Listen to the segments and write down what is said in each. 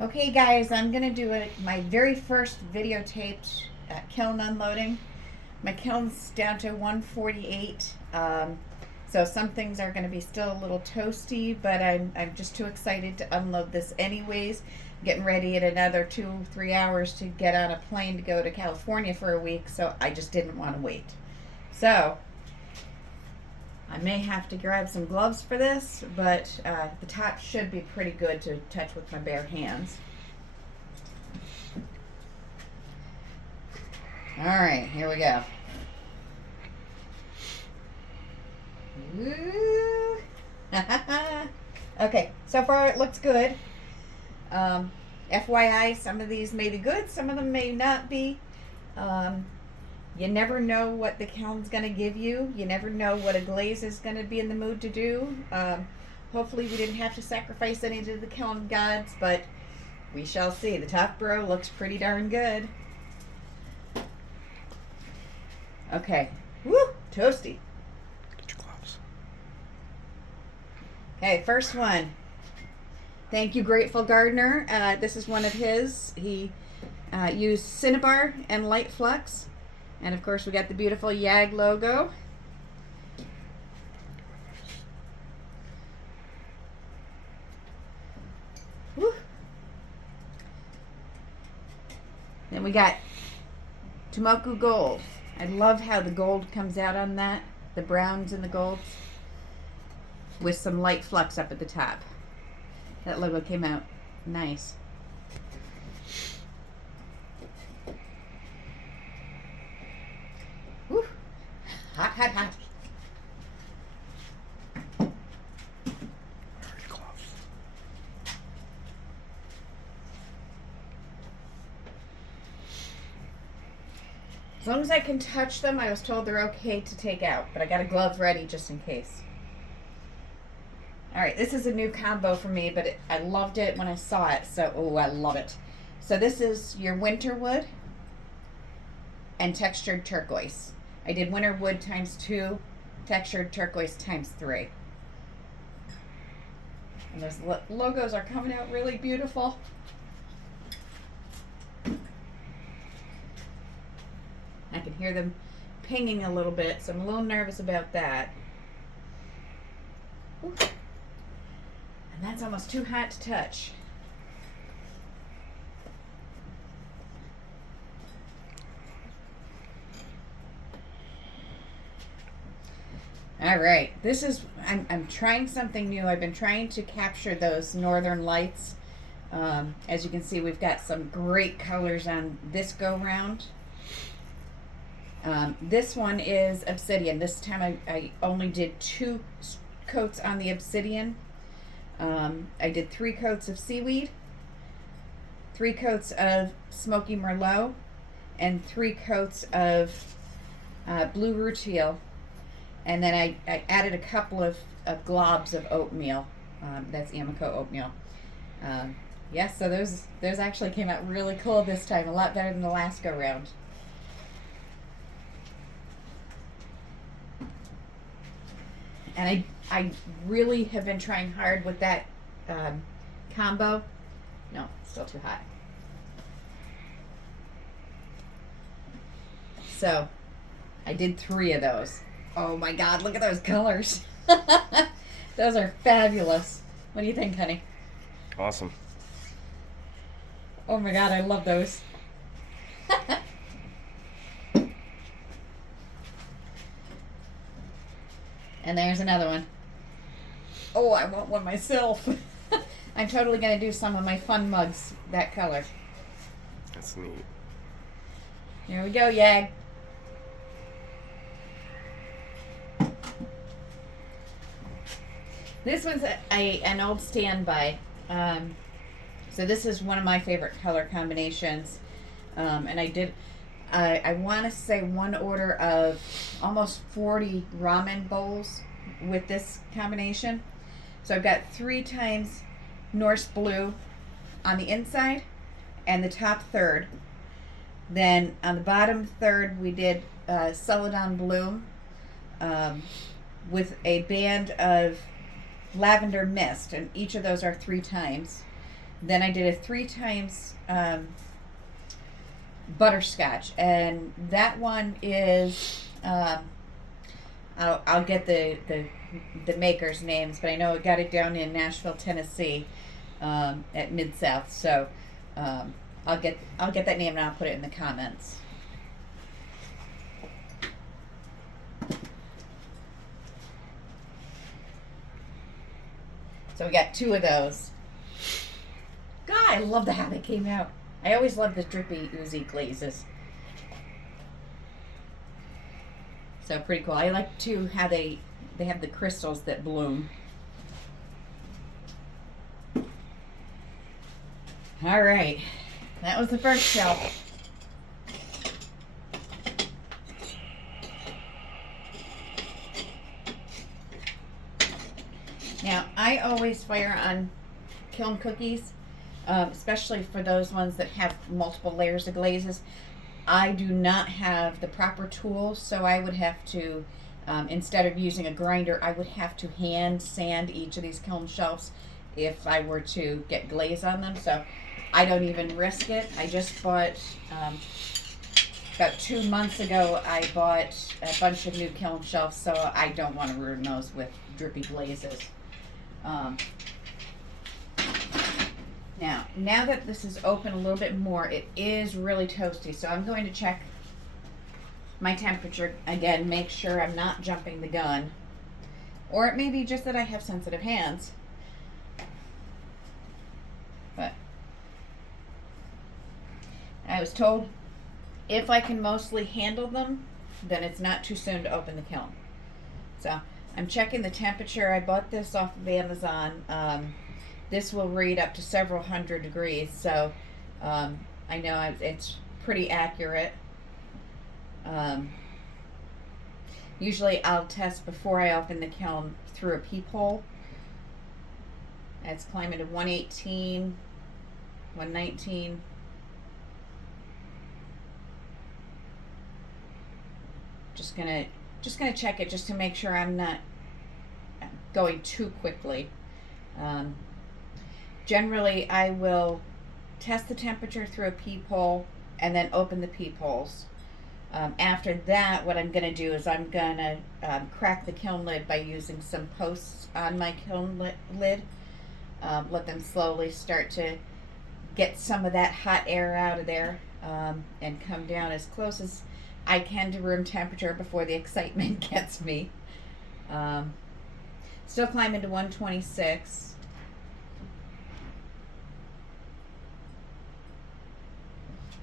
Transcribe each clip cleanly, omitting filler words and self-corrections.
Okay guys, I'm going to do my very first videotaped kiln unloading. My kiln's down to 148, so some things are going to be still a little toasty, but I'm just too excited to unload this anyways. Getting ready in another 2-3 hours to get on a plane to go to California for a week, so I just didn't want to wait. So I may have to grab some gloves for this, but the top should be pretty good to touch with my bare hands. All right, here we go. Ooh. Okay, so far it looks good. FYI, some of these may be good, some of them may not be. You never know what the kiln's going to give you. You never know what a glaze is going to be in the mood to do. Hopefully we didn't have to sacrifice any to the kiln gods, but we shall see. The top row looks pretty darn good. Okay. Woo! Toasty. Get your gloves. Okay, first one. Thank you, Grateful Gardener. This is one of his. He used Cinnabar and Light Flux. And of course we got the beautiful YAG logo. Woo. Then we got Tomoku Gold. I love how the gold comes out on that, the browns and the golds, with some light flux up at the top. That logo came out nice. Woo. Hot, hot, hot. Wear your gloves. As long as I can touch them, I was told they're okay to take out, but I got a glove ready just in case. All right, this is a new combo for me, but I loved it when I saw it, so, oh, I love it. So this is your winter wood and textured turquoise. I did winter wood ×2, textured turquoise ×3. And those logos are coming out really beautiful. I can hear them pinging a little bit, so I'm a little nervous about that. Ooh. And that's almost too hot to touch. All right, this is, I'm trying something new. I've been trying to capture those northern lights. As you can see, we've got some great colors on this go round. This one is obsidian. This time I only did 2 coats on the obsidian. I did 3 coats of seaweed, 3 coats of smoky merlot, and 3 coats of blue rutile. And then I added a couple of globs of oatmeal. That's Amico oatmeal. Yeah, so those actually came out really cool this time, a lot better than the last go round. And I really have been trying hard with that combo. No, still too hot. So I did 3 of those. Oh my God, look at those colors. Those are fabulous. What do you think, honey? Awesome. Oh my God, I love those. And there's another one. Oh, I want one myself. I'm totally going to do some of my fun mugs that color. That's neat. Here we go, YAG. This one's an old standby. So this is one of my favorite color combinations. And I want to say one order of almost 40 ramen bowls with this combination. So I've got 3 times Norse blue on the inside and the top third. Then on the bottom third we did Celadon blue with a band of lavender mist, and each of those are 3 times. Then I did a 3 times butterscotch, and that one is I'll get the makers' names, but I know I got it down in Nashville, Tennessee, at Mid South. So I'll get that name and I'll put it in the comments. So we got 2 of those. God, I love how they came out. I always love the drippy, oozy glazes. So pretty cool. I like too how they have the crystals that bloom. All right, that was the first shelf. Now, I always fire on kiln cookies, especially for those ones that have multiple layers of glazes. I do not have the proper tools, so I would have to, instead of using a grinder, I would have to hand sand each of these kiln shelves if I were to get glaze on them. So I don't even risk it. I just bought, about 2 months ago, I bought a bunch of new kiln shelves, so I don't want to ruin those with drippy glazes. Now that this is open a little bit more, it is really toasty, so I'm going to check my temperature again, make sure I'm not jumping the gun. Or it may be just that I have sensitive hands. But I was told if I can mostly handle them, then it's not too soon to open the kiln. So I'm checking the temperature. I bought this off of Amazon. This will read up to several hundred degrees, so I know it's pretty accurate. Usually I'll test before I open the kiln through a peephole. It's climbing to 118, 119. Just gonna check it just to make sure I'm not going too quickly. Generally, I will test the temperature through a peephole and then open the peepholes. After that, what I'm going to do is I'm going to crack the kiln lid by using some posts on my kiln lid. Let them slowly start to get some of that hot air out of there, and come down as close as I can to room temperature before the excitement gets me. Still climbing to 126.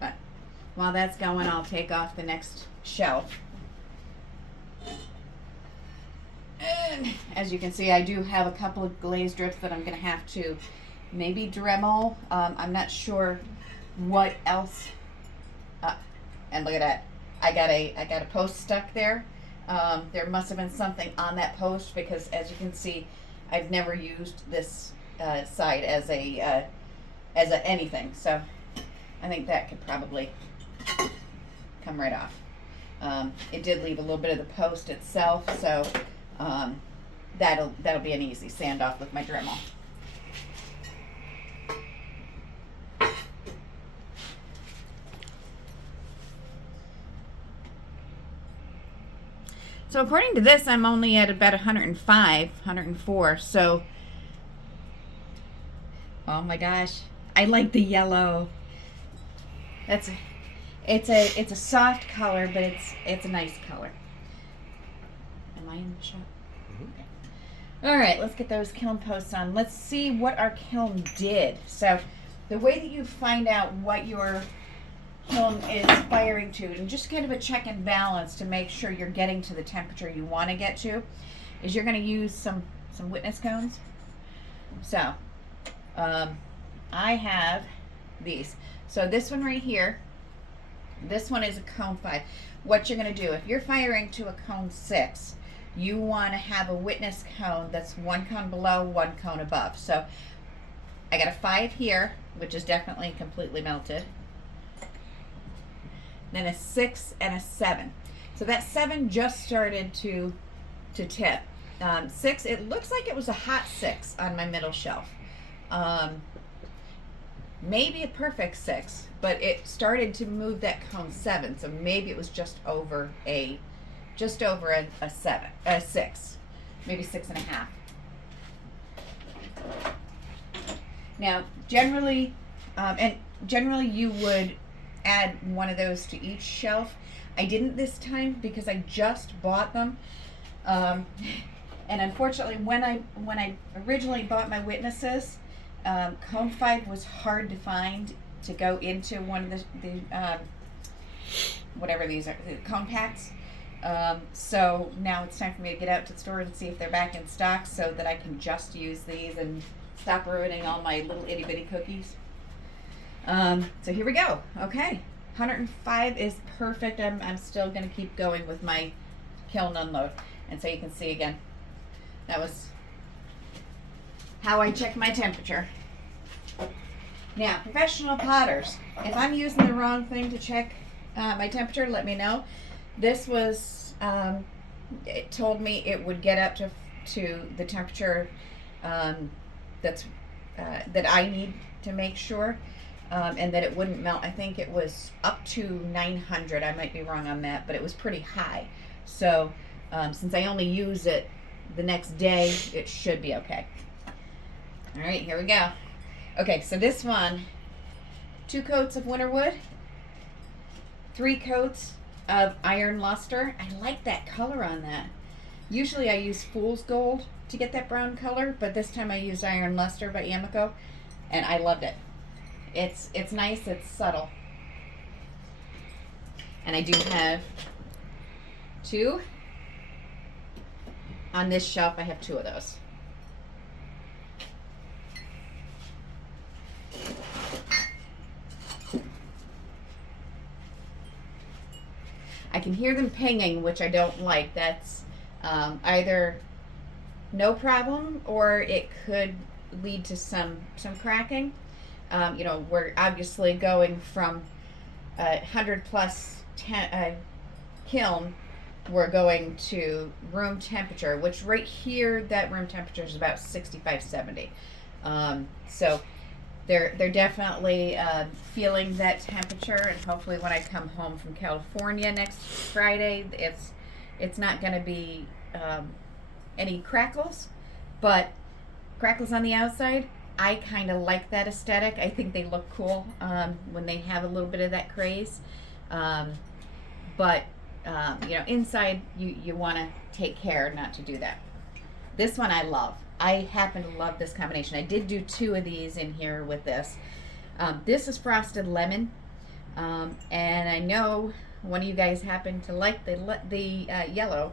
But while that's going, I'll take off the next shelf. And as you can see, I do have a couple of glaze drips that I'm going to have to maybe Dremel. I'm not sure what else. And look at that. I got a post stuck there. There must have been something on that post because, as you can see, I've never used this side as a anything. So I think that could probably come right off. It did leave a little bit of the post itself, so that'll be an easy sand off with my Dremel. So according to this, I'm only at about 105, 104. So, oh my gosh, I like the yellow. It's a soft color, but it's a nice color. Am I in the shot? Okay. All right, let's get those kiln posts on. Let's see what our kiln did. So, the way that you find out what your kiln is firing to, and just kind of a check and balance to make sure you're getting to the temperature you want to get to, is you're going to use some witness cones. So I have these. So this one right here, this one is a cone 5. What you're going to do, if you're firing to a cone 6, you want to have a witness cone that's 1 cone below, 1 cone above. So I got a 5 here, which is definitely completely melted. Then a 6 and a 7. So that 7 just started to tip. 6, it looks like it was a hot 6 on my middle shelf. maybe a perfect 6, but it started to move that cone 7, so maybe it was just over a 7, a 6, maybe 6.5. Now, generally, you would add one of those to each shelf. I didn't this time because I just bought them, and unfortunately, when I originally bought my witnesses, cone 5 was hard to find to go into one of the whatever these are, the cone packs. So now it's time for me to get out to the store and see if they're back in stock so that I can just use these and stop ruining all my little itty bitty cookies. So here we go. Okay, 105 is perfect. I'm still going to keep going with my kiln unload. And so you can see again, that was how I check my temperature. Now, professional potters, if I'm using the wrong thing to check my temperature, let me know. This was, it told me it would get up to the temperature that I need to make sure, and that it wouldn't melt. I think it was up to 900. I might be wrong on that, but it was pretty high. So since I only use it the next day, it should be okay. All right, here we go. Okay, so this one, 2 coats of winter wood, 3 coats of iron luster. I like that color on that. Usually I use fool's gold to get that brown color, but this time I used iron luster by Amico, and I loved it. It's nice, it's subtle. And I do have 2. On this shelf, I have 2 of those. I can hear them pinging, which I don't like. That's either no problem or it could lead to some cracking. We're obviously going from 100 plus kiln. We're going to room temperature, which right here, that room temperature is about 65, 70. So they're definitely feeling that temperature, and hopefully when I come home from California next Friday, it's not going to be any crackles, but crackles on the outside. I kind of like that aesthetic. I think they look cool when they have a little bit of that craze. But inside you want to take care not to do that. This one I love. I happen to love this combination. I did do 2 of these in here with this. This is frosted lemon, and I know one of you guys happen to like the yellow.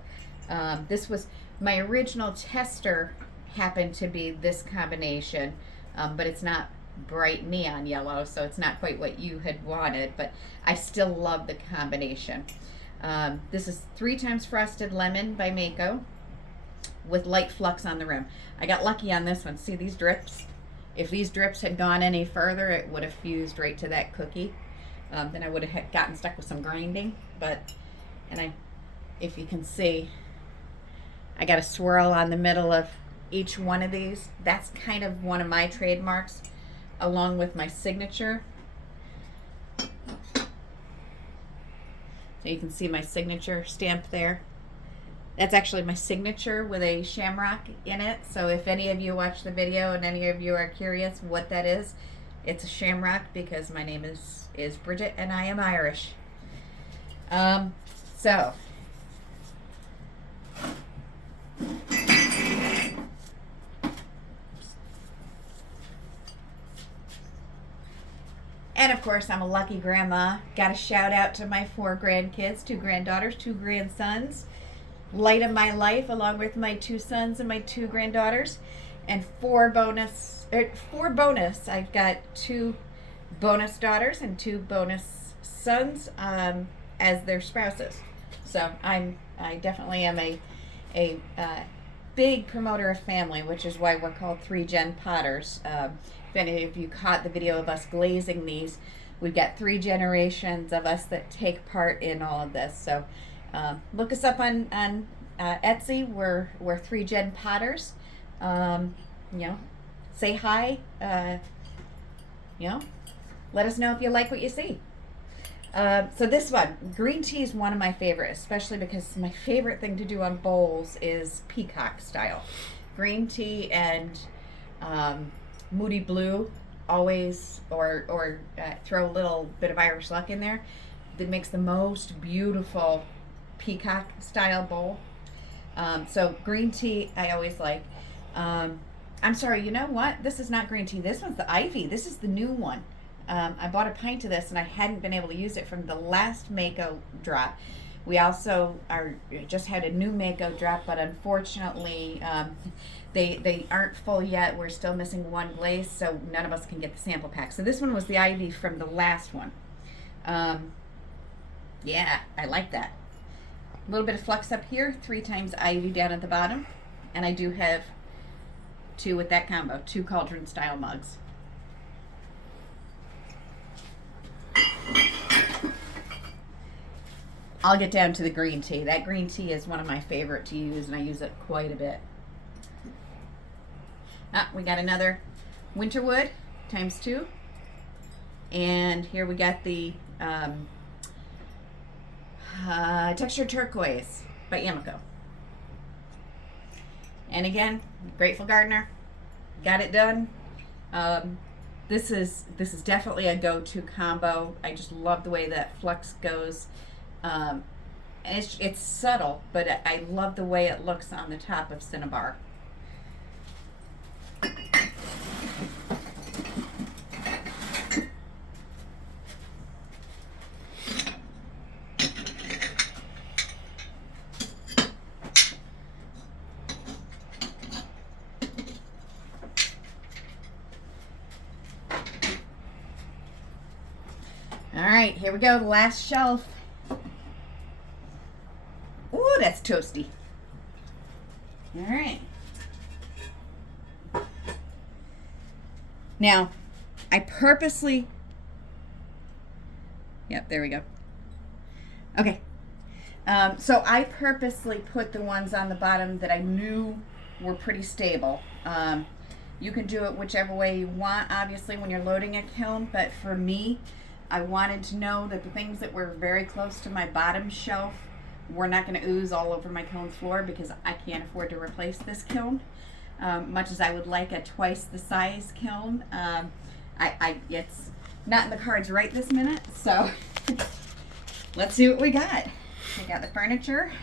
This was my original tester. Happened to be this combination, but it's not bright neon yellow, so it's not quite what you had wanted, but I still love the combination. This is 3 times frosted lemon by Mako with light flux on the rim. I got lucky on this one. See these drips? If these drips had gone any further, it would have fused right to that cookie. Then I would have gotten stuck with some grinding. If you can see, I got a swirl on the middle of each one of these. That's kind of one of my trademarks, along with my signature. So you can see my signature stamp there. That's actually my signature with a shamrock in it. So if any of you watch the video and any of you are curious what that is, it's a shamrock because my name is Bridget and I am Irish. So and of course, I'm a lucky grandma. Got a shout out to my 4 grandkids, 2 granddaughters, 2 grandsons. Light of my life, along with my 2 sons and my 2 granddaughters, and 4 bonus. I've got 2 bonus daughters and 2 bonus sons as their spouses. So I definitely am a big promoter of family, which is why we're called 3-Gen Potters. If any of you caught the video of us glazing these, we've got 3 generations of us that take part in all of this. So look us up on Etsy. We're 3-Gen Potters. Say hi. You know, let us know if you like what you see. So this one, green tea is one of my favorites, especially because my favorite thing to do on bowls is peacock style. Green tea and moody blue always, or throw a little bit of Irish luck in there. That makes the most beautiful peacock style bowl. So green tea I always like. I'm sorry, you know what? This is not green tea. This one's the Ivy. This is the new one. I bought a pint of this and I hadn't been able to use it from the last Mako drop. We also just had a new Mako drop, but unfortunately they aren't full yet. We're still missing one glaze, so none of us can get the sample pack. So this one was the Ivy from the last one. Yeah, I like that. A little bit of flux up here, 3 times Ivy down at the bottom, and I do have 2 with that combo, 2 cauldron style mugs. I'll get down to the green tea. That green tea is one of my favorite to use, and I use it quite a bit. We got another Winterwood times 2. And here we got the Textured Turquoise by Yamiko. And again, Grateful Gardener. Got it done. This is definitely a go-to combo. I just love the way that flux goes. And it's subtle, but I love the way it looks on the top of Cinnabar. All right, here we go, the last shelf. Ooh, that's toasty. All right. Now, I purposely, yep, there we go. Okay. So I purposely put the ones on the bottom that I knew were pretty stable. You can do it whichever way you want, obviously, when you're loading a kiln, but for me, I wanted to know that the things that were very close to my bottom shelf were not going to ooze all over my kiln floor, because I can't afford to replace this kiln. Much as I would like a twice the size kiln, it's not in the cards right this minute, so let's see what we got. We got the furniture.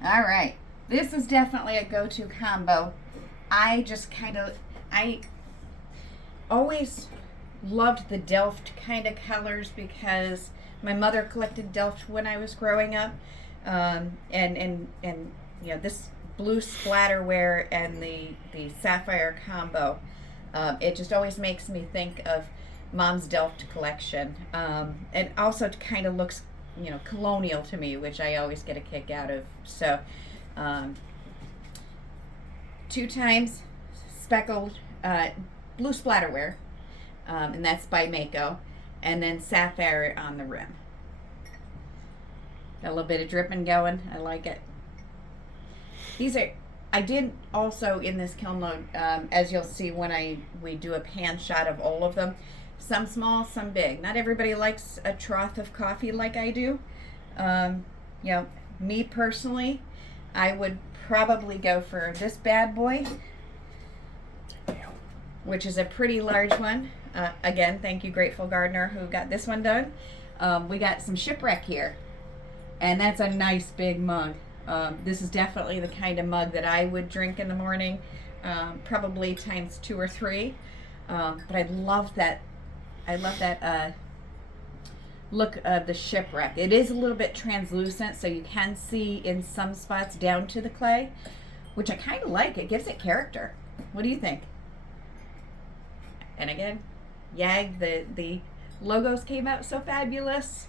All right, this is definitely a go-to combo. I always loved the Delft kind of colors because my mother collected Delft when I was growing up, and you know, this blue splatterware and the sapphire combo, it just always makes me think of Mom's Delft collection, and also it kind of looks, you know, colonial to me, which I always get a kick out of. So 2 times speckled blue splatterware, and that's by Mako, and then sapphire on the rim. Got a little bit of dripping going. I like it. I did also in this kiln load, as you'll see when we do a pan shot of all of them, some small, some big. Not everybody likes a trough of coffee like I do. You know, me personally, I would probably go for this bad boy, which is a pretty large one. Again, thank you, Grateful Gardener, who got this one done. We got some Shipwreck here, and that's a nice big mug. This is definitely the kind of mug that I would drink in the morning, probably times 2 or 3. But I love that. I love that look of the Shipwreck. It is a little bit translucent, so you can see in some spots down to the clay, which I kind of like. It gives it character. What do you think? And again, YAG, the logos came out so fabulous.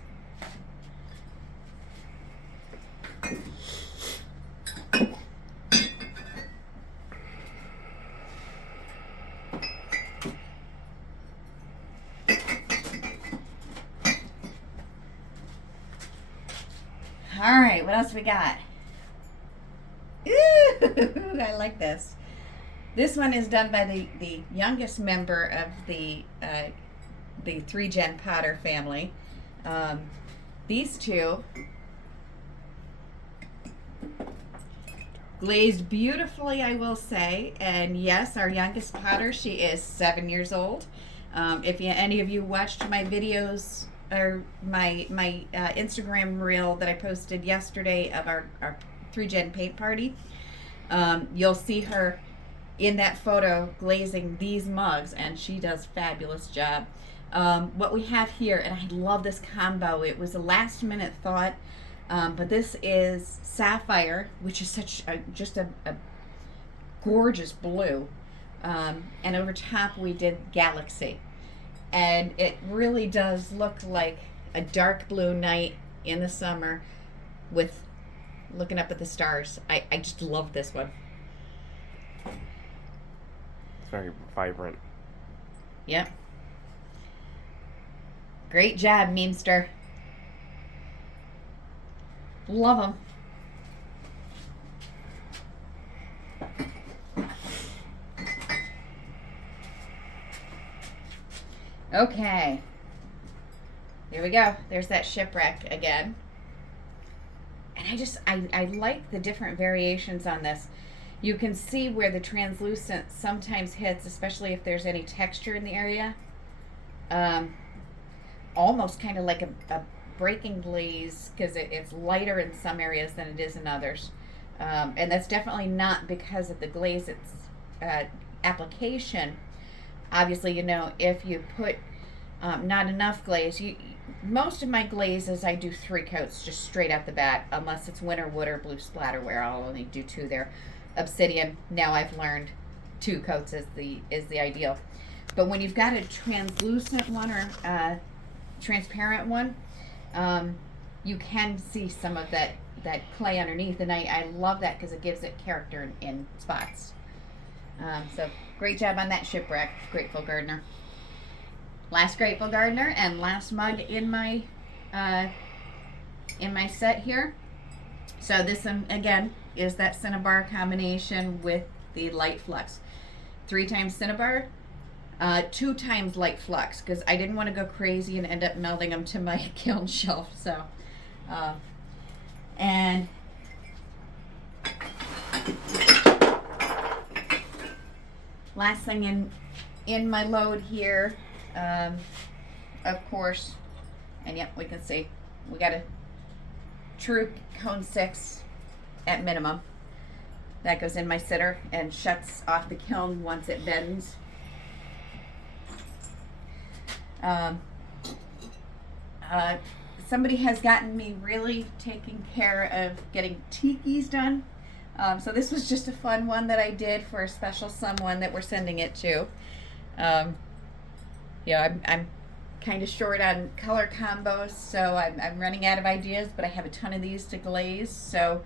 All right, what else we got? Ooh, I like this. This one is done by the youngest member of the 3-gen Potter family. These two glazed beautifully, I will say. And yes, our youngest Potter, she is 7 years old. If any of you watched my videos or my Instagram reel that I posted yesterday of our 3-gen paint party, you'll see her in that photo glazing these mugs, and she does fabulous job. What we have here, and I love this combo, it was a last minute thought, but this is Sapphire, which is such just a gorgeous blue, and over top we did Galaxy, and it really does look like a dark blue night in the summer with looking up at the stars. I just love this one. Very vibrant. Yep. Great job, Memester. Love them. Okay. Here we go. There's that shipwreck again. And I like the different variations on this. You can see where the translucent sometimes hits, especially if there's any texture in the area. Almost kind of like a breaking glaze, because it's lighter in some areas than it is in others. And that's definitely not because of the glaze application. Obviously, you know, if you put not enough glaze, most of my glazes I do 3 coats just straight out the bat, unless it's winter wood or blue splatterware. I'll only do 2 there. Obsidian, now I've learned 2 coats is the ideal. But when you've got a translucent one or transparent one, you can see some of that clay underneath, and I love that because it gives it character in spots. So great job on that shipwreck, Grateful Gardener. Last Grateful Gardener and last mug in my set here. So this one again is that Cinnabar combination with the light flux. 3 times Cinnabar, 2 times light flux, because I didn't want to go crazy and end up melding them to my kiln shelf. So, and last thing in my load here, of course, and yep, we can see we got a true cone 6 at minimum. That goes in my sitter and shuts off the kiln once it bends. Somebody has gotten me really taking care of getting tikis done. So this was just a fun one that I did for a special someone that we're sending it to. I'm kind of short on color combos, so I'm running out of ideas, but I have a ton of these to glaze. So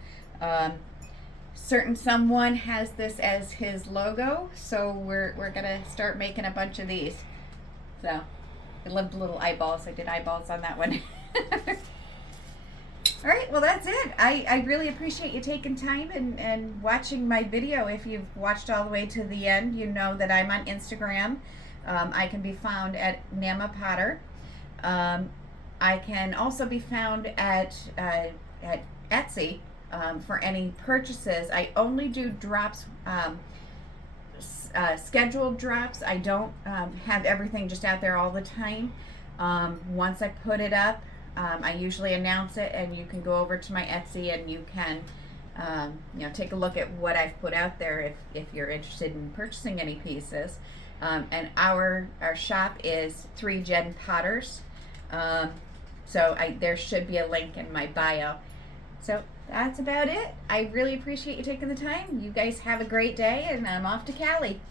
certain someone has this as his logo, so we're gonna start making a bunch of these. So I loved little eyeballs. I did eyeballs on that one. All right, well that's it. I really appreciate you taking time and watching my video. If you've watched all the way to the end, you know that I'm on Instagram. I can be found at Nama Potter. I can also be found at Etsy for any purchases. I only do drops, scheduled drops. I don't have everything just out there all the time. Once I put it up, I usually announce it, and you can go over to my Etsy and you can take a look at what I've put out there if you're interested in purchasing any pieces. And our shop is 3-gen Potters. So there should be a link in my bio. So that's about it. I really appreciate you taking the time. You guys have a great day, and I'm off to Cali.